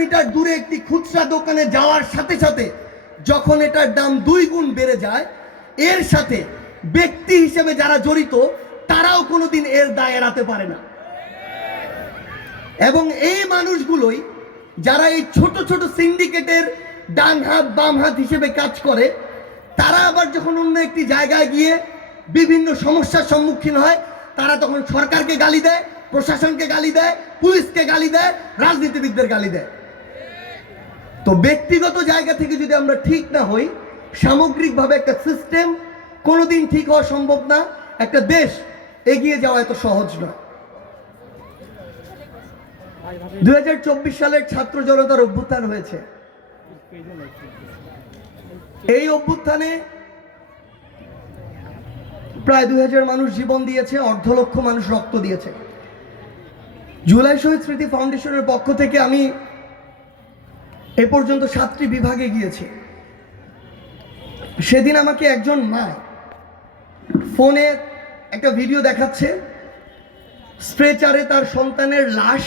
Metre দূরে একটি খুচরা দোকানে যাওয়ার সাথে সাথে যখন এটার দাম 2 গুণ বেড়ে যায়, এর সাথে ব্যক্তি হিসেবে যারা জড়িত তারাও কোনোদিন এর দায় এড়াতে পারে না। এবং এই মানুষগুলোই যারা এই ছোট ছোট সিন্ডিকেটের ডান হাত বাম হাত হিসেবে কাজ করে, তারা আবার যখন অন্য একটি জায়গায় গিয়ে বিভিন্ন সমস্যার সম্মুখীন হয়, তারা তখন সরকারকে গালি দেয়, প্রশাসনকে গালি দেয়, পুলিশকে গালি দেয়, রাজনীতিবিদদের গালি দেয়। তো ব্যক্তিগত জায়গা থেকে যদি আমরা ঠিক না হই, সামগ্রিকভাবে একটা সিস্টেম কোনোদিন ঠিক হওয়া সম্ভব না। একটা দেশ এগিয়ে যাওয়া এত সহজ নয়। 2024 সালের ছাত্র জনতার অভ্যুত্থান হয়েছে। এই অভ্যুত্থানে প্রায় 2000 মানুষ জীবন দিয়েছে, 1.5 লক্ষ মানুষ রক্ত দিয়েছে। জুলাই শহীদ স্মৃতি ফাউন্ডেশনের পক্ষ থেকে আমি এ পর্যন্ত 7টি বিভাগে গিয়েছি। সেদিন আমাকে একজন মা ফোনে একটা ভিডিও দেখাচ্ছে, স্ট্রেচারে তার সন্তানের লাশ